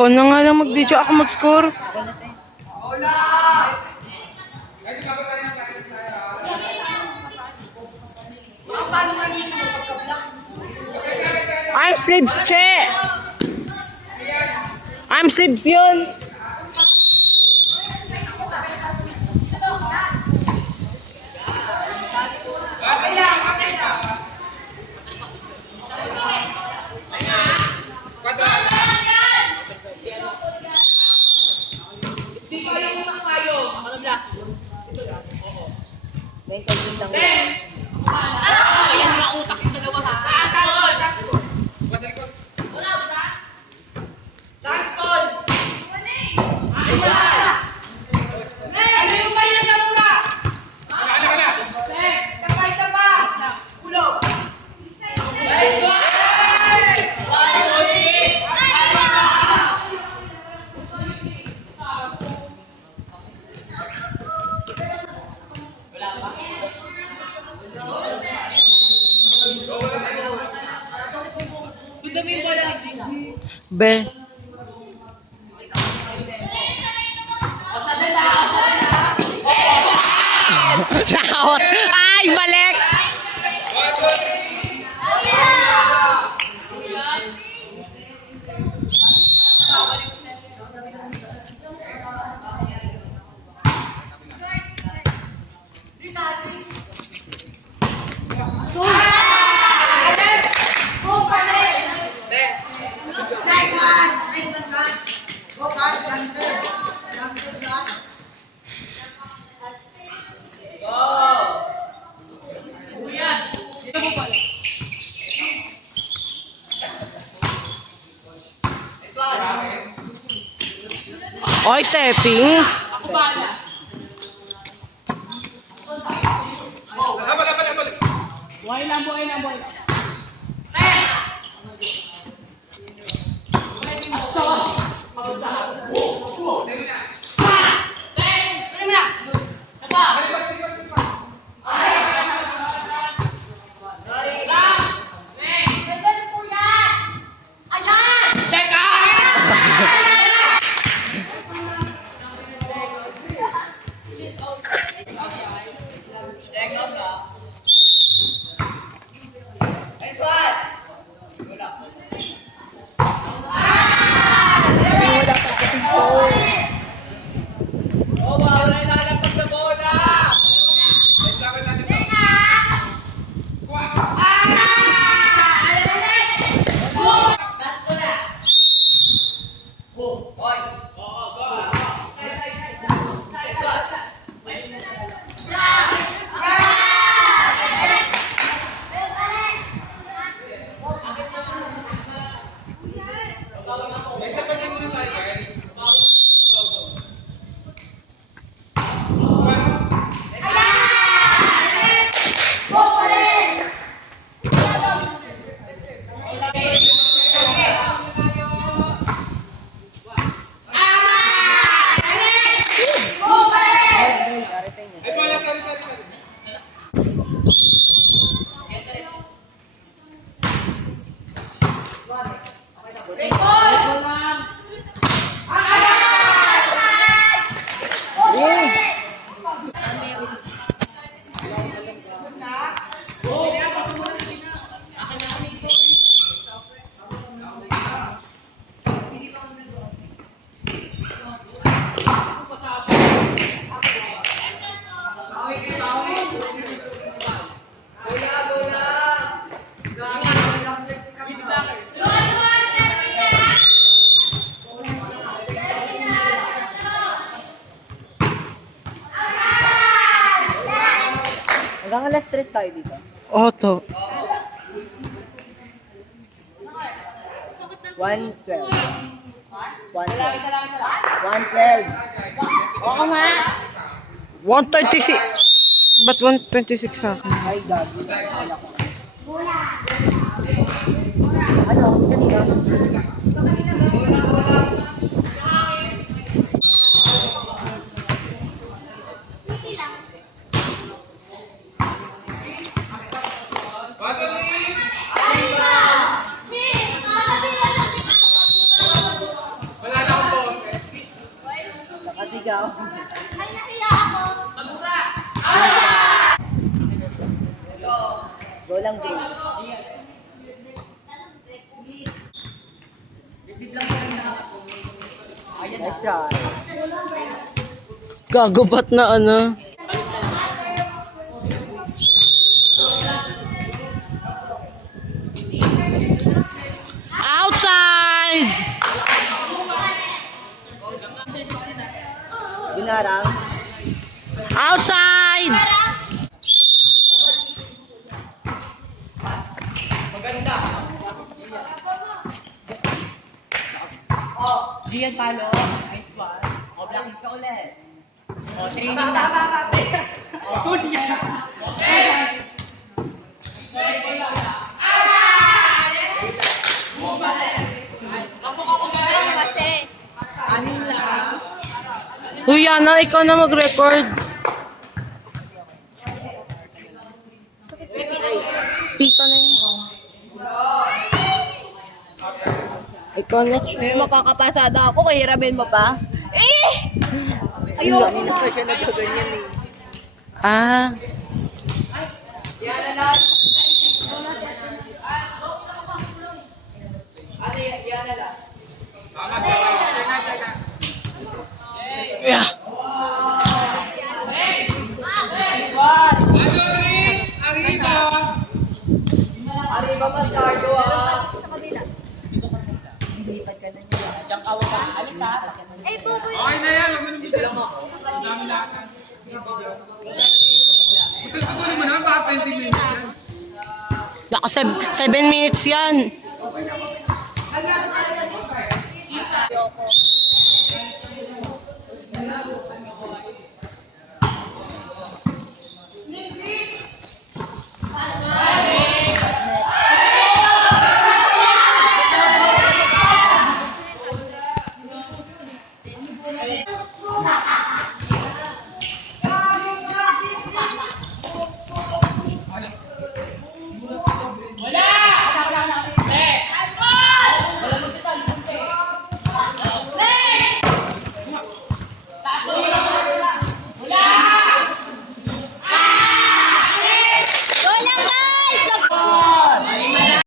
Ikaw na nga lang mag-video, ako mag-score. I'm sleeps, che! I'm sleeps yun! Be. Nakawat. Ay, balik! Oy, stepping. Buhay lang, buhay lang, buhay lang. Hanggang alas 3 tayo dito. Oto. 112. 112. Oo nga. 136. Ba't 126 sa akin? Ay, gabi. Ano? Kanina? daw. Go lang, Vince. Nice try. Gagubat na ano. Outside! Ginarang. Outside! Gian Palo, nice one. O, blocking ka ulit. O, training na. O, Uy, Yana, ikaw na mag-record. Pito na yun. Ikaw na, May makakapasada ako, kahiramin mo pa. Ayun. Kanina pa siya nagaganyan eh. Ah. Yeah. Arriba Masardo, ah. Lilipat ka na niya. Diyan ka wala. Alis, ha? Okay na yan, huwag mo nang video. Ang dami lahat. Putol-putulin mo naman, baka 20 minutes yan. Naka 7 minutes yan. Okay na.